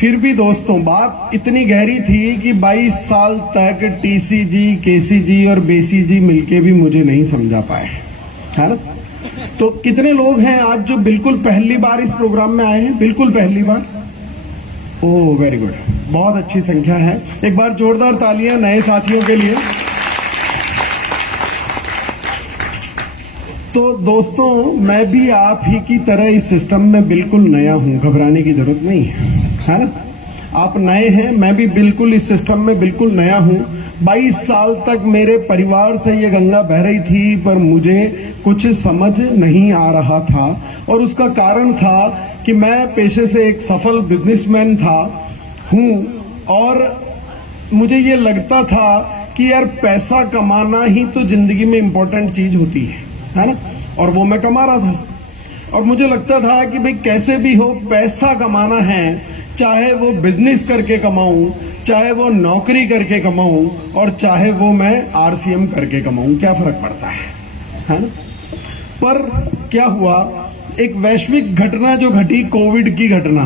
फिर भी दोस्तों बात इतनी गहरी थी कि 22 साल तक टीसीजी, केसीजी और बेसीजी मिलके भी मुझे नहीं समझा पाए, है ना। तो कितने लोग हैं आज जो बिल्कुल पहली बार इस प्रोग्राम में आए हैं? बिल्कुल पहली बार। ओह वेरी गुड, बहुत अच्छी संख्या है। एक बार जोरदार तालियां नए साथियों के लिए। तो दोस्तों मैं भी आप ही की तरह इस सिस्टम में बिल्कुल नया हूं, घबराने की जरूरत नहीं है ना। आप नए हैं, मैं भी बिल्कुल इस सिस्टम में बिल्कुल नया हूं। 22 साल तक मेरे परिवार से ये गंगा बह रही थी, पर मुझे कुछ समझ नहीं आ रहा था और उसका कारण था कि मैं पेशे से एक सफल बिजनेसमैन हूं और मुझे ये लगता था कि यार पैसा कमाना ही तो जिंदगी में इम्पोर्टेंट चीज होती है ना। और वो मैं कमा रहा था और मुझे लगता था कि भाई कैसे भी हो पैसा कमाना है, चाहे वो बिजनेस करके कमाऊं, चाहे वो नौकरी करके कमाऊं और चाहे वो मैं आरसीएम करके कमाऊं, क्या फर्क पड़ता है ना। पर क्या हुआ, एक वैश्विक घटना जो घटी, कोविड की घटना,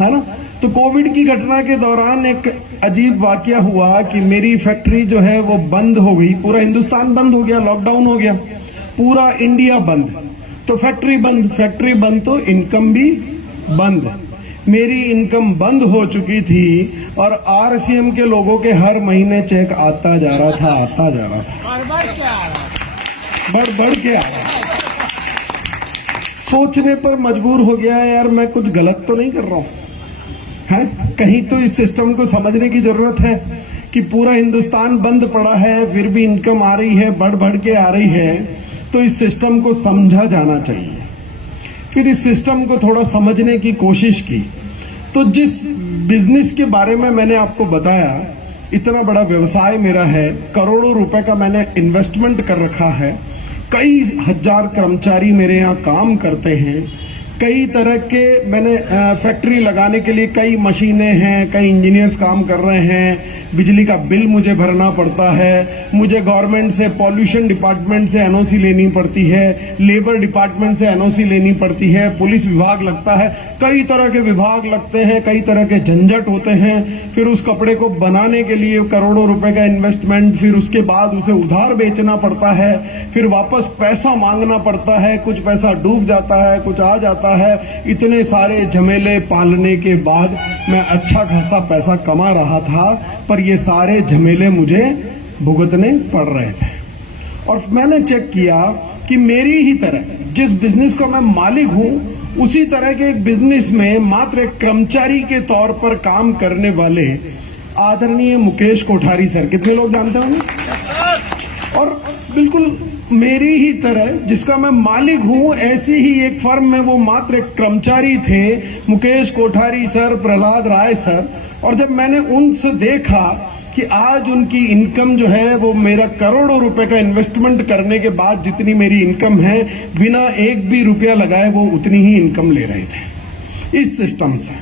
है ना। तो कोविड की घटना के दौरान एक अजीब वाकया हुआ कि मेरी फैक्ट्री जो है वो बंद हो गई। पूरा हिंदुस्तान बंद हो गया, लॉकडाउन हो गया, पूरा इंडिया बंद। तो फैक्ट्री बंद तो इनकम भी बंद। मेरी इनकम बंद हो चुकी थी और आरसीएम के लोगों के हर महीने चेक आता जा रहा था, बढ़ के आ रहा था। सोचने पर मजबूर हो गया यार मैं कुछ गलत तो नहीं कर रहा हूं, है कहीं तो इस सिस्टम को समझने की जरूरत है कि पूरा हिंदुस्तान बंद पड़ा है फिर भी इनकम आ रही है, बढ़ के आ रही है। तो इस सिस्टम को समझा जाना चाहिए। फिर इस सिस्टम को थोड़ा समझने की कोशिश की। तो जिस बिजनेस के बारे में मैंने आपको बताया, इतना बड़ा व्यवसाय मेरा है, करोड़ों रुपए का मैंने इन्वेस्टमेंट कर रखा है, कई हजार कर्मचारी मेरे यहाँ काम करते हैं, कई तरह के मैंने फैक्ट्री लगाने के लिए कई मशीनें हैं, कई इंजीनियर्स काम कर रहे हैं, बिजली का बिल मुझे भरना पड़ता है, मुझे गवर्नमेंट से पॉल्यूशन डिपार्टमेंट से एनओसी लेनी पड़ती है, लेबर डिपार्टमेंट से एनओसी लेनी पड़ती है, पुलिस विभाग लगता है, कई तरह के विभाग लगते हैं, कई तरह के झंझट होते हैं। फिर उस कपड़े को बनाने के लिए करोड़ों रुपए का इन्वेस्टमेंट, फिर उसके बाद उसे उधार बेचना पड़ता है, फिर वापस पैसा मांगना पड़ता है, कुछ पैसा डूब जाता है, कुछ आ जाता है। इतने सारे झमेले पालने के बाद मैं अच्छा खासा पैसा कमा रहा था, पर ये सारे झमेले मुझे भुगतने पड़ रहे थे। और मैंने चेक किया कि मेरी ही तरह जिस बिजनेस का मैं मालिक हूं, उसी तरह के एक बिजनेस में मात्र एक कर्मचारी के तौर पर काम करने वाले आदरणीय मुकेश कोठारी सर, कितने लोग जानते होंगे, और बिल्कुल मेरी ही तरह जिसका मैं मालिक हूं, ऐसी ही एक फर्म में वो मात्र एक कर्मचारी थे, मुकेश कोठारी सर, प्रहलाद राय सर। और जब मैंने उनसे देखा कि आज उनकी इनकम जो है वो मेरा करोड़ों रुपए का इन्वेस्टमेंट करने के बाद जितनी मेरी इनकम है, बिना एक भी रुपया लगाए वो उतनी ही इनकम ले रहे थे इस सिस्टम से,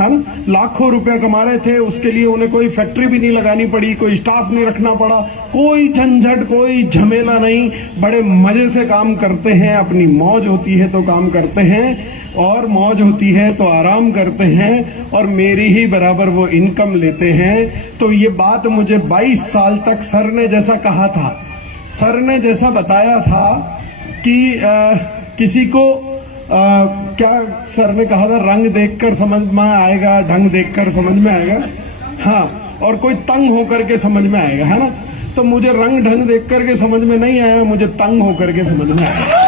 है ना। लाखों रुपया कमा रहे थे, उसके लिए उन्हें कोई फैक्ट्री भी नहीं लगानी पड़ी, कोई स्टाफ नहीं रखना पड़ा, कोई झंझट, कोई झमेला नहीं, बड़े मजे से काम करते हैं। अपनी मौज होती है तो काम करते हैं और मौज होती है तो आराम करते हैं, और मेरी ही बराबर वो इनकम लेते हैं। तो ये बात मुझे 22 साल तक सर ने जैसा कहा था, सर ने जैसा बताया था कि किसी को क्या सर ने कहा था, रंग देखकर समझ में आएगा, ढंग देखकर समझ में आएगा, हाँ, और कोई तंग होकर के समझ में आएगा, है ना। तो मुझे रंग ढंग देखकर के समझ में नहीं आया, मुझे तंग होकर के समझ में आया।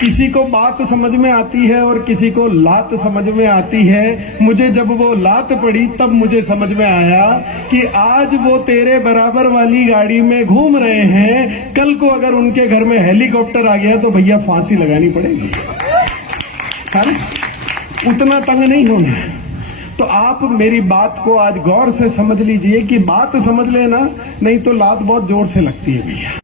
किसी को बात समझ में आती है और किसी को लात समझ में आती है। मुझे जब वो लात पड़ी तब मुझे समझ में आया कि आज वो तेरे बराबर वाली गाड़ी में घूम रहे हैं, कल को अगर उनके घर में हेलीकॉप्टर आ गया तो भैया फांसी लगानी पड़ेगी, है ना? उतना तंग नहीं होना है। तो आप मेरी बात को आज गौर से समझ लीजिए कि बात समझ लेना, नहीं तो लात बहुत जोर से लगती है भैया।